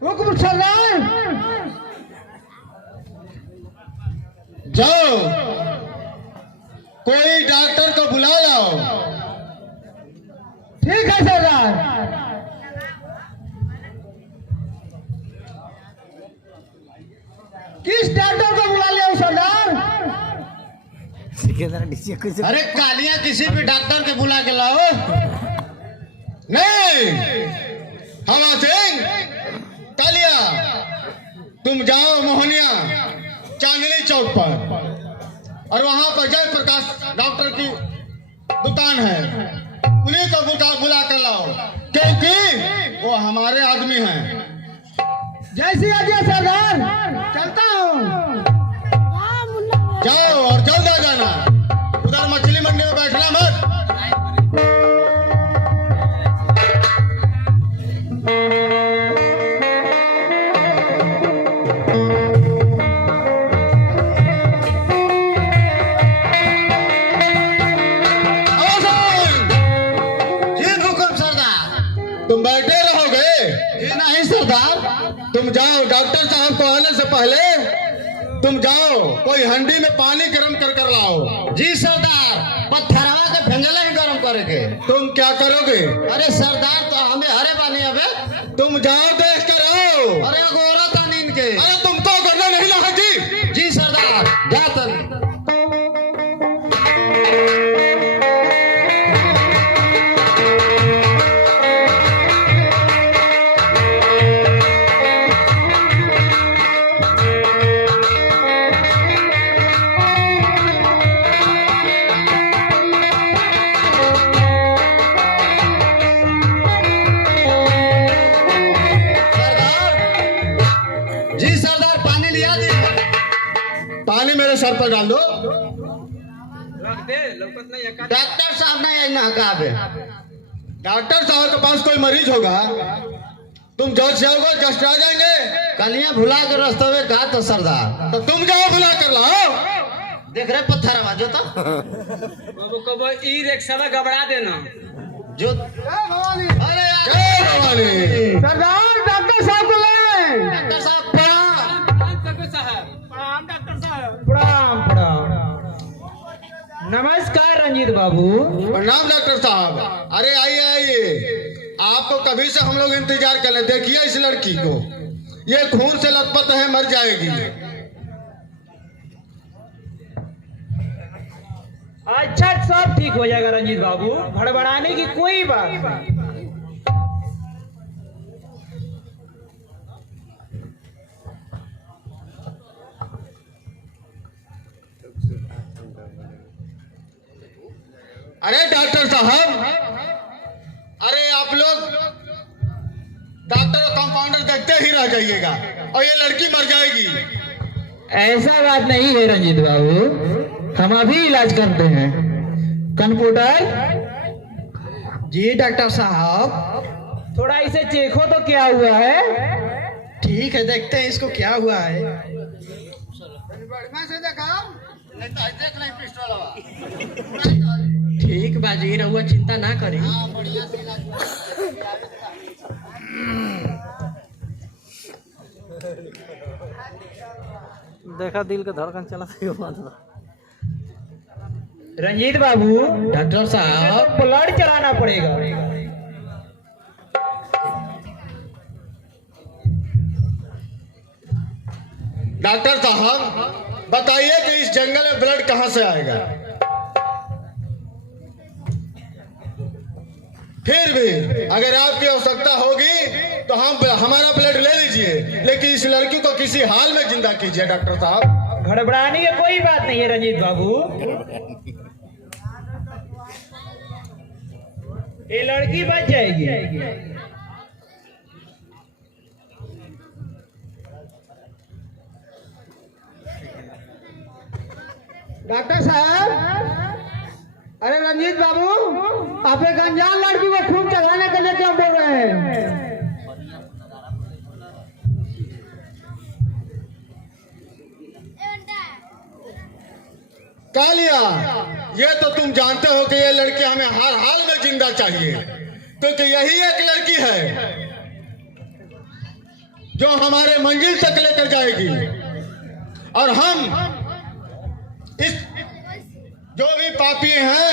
हुक्म सरदार। जाओ कोई डॉक्टर को बुला लाओ। ठीक है सरदार। किस डॉक्टर को बुला लिया सरदार? अरे कालिया किसी भी डॉक्टर के बुला के लाओ। नहीं हवा सिंह कालिया तुम जाओ मोहनिया चांदनी चौक पर और वहां पर जय प्रकाश डॉक्टर की दुकान है, उन्हीं को बुला कर लाओ क्योंकि वो हमारे आदमी हैं। जैसी आज्ञा सरदार, चलता हूँ। जाओ और जल्द आ जाना, उधर मछली मंडी में बैठना मत। तुम बैठे रहोगे? जी नहीं सरदार, तुम जाओ डॉक्टर साहब को आने से पहले तुम जाओ कोई हंडी में पानी गर्म कर लाओ। जी सरदार, पत्थरवा के फेंगला ही गर्म करेंगे। तुम क्या करोगे? अरे सरदार तो हमें हरे पानी अबे। तुम जाओ देख कर आओ। अरे गोरा था नींद के। अरे तुमको करना नहीं ना जी। जी सरदार जाता नहीं। पानी मेरे सर पर डाल दो। डॉक्टर साहब नहीं नहकावे। डॉक्टर साहब के पास कोई मरीज होगा, तुम जज से होगा जस्ट आ जाएंगे। कल यहाँ भुला कर रास्ते में कहा तो सरदार, तो तुम जाओ भुला कर लाओ। देख रहे पत्थर आवाज होता कबो ई रिक्शा में गबड़ा देना जो। अरे यार सरदार डॉक्टर साहब को ले। डॉक्टर साहब प्रणाम प्रणाम। नमस्कार रंजीत बाबू। प्रणाम डॉक्टर साहब। अरे आइए आइए, आपको कभी से हम लोग इंतजार कर रहे। देखिए इस लड़की को, ये खून से लथपथ है, मर जाएगी। अच्छा सब ठीक हो जाएगा रंजीत बाबू, भड़बड़ाने की कोई बात नहीं। अरे डॉक्टर साहब, अरे आप लोग डॉक्टर और कंपाउंडर देखते ही रह जाइएगा और ये लड़की मर जाएगी। ऐसा बात नहीं है रंजीत बाबू, हम अभी इलाज करते हैं। कंप्यूटर जी डॉक्टर साहब, थोड़ा इसे चेखो तो क्या हुआ है। ठीक है देखते हैं इसको क्या हुआ है। ठीक बाजी रहुआ चिंता ना करें। देखा दिल का धड़कन चला रंजीत बाबू, डॉक्टर साहब ब्लड चलाना पड़ेगा। डॉक्टर साहब बताइए कि इस जंगल में ब्लड कहां से आएगा? फिर भी अगर आपकी आवश्यकता होगी तो हम हमारा ब्लड ले लीजिए, लेकिन इस लड़की को किसी हाल में जिंदा कीजिए। डॉक्टर साहब घबराने की कोई बात नहीं है रंजीत बाबू, ये लड़की बच जाएगी। डॉक्टर साहब, अरे रंजीत बाबू, आप एक अनजान लड़की को खून चढ़ाने के लिए क्यों बोल रहे हैं? कालिया, ये तो तुम जानते हो कि ये लड़की हमें हर हाल में जिंदा चाहिए, क्योंकि यही एक लड़की है जो हमारे मंजिल तक लेकर जाएगी। और हम इस जो भी पापी हैं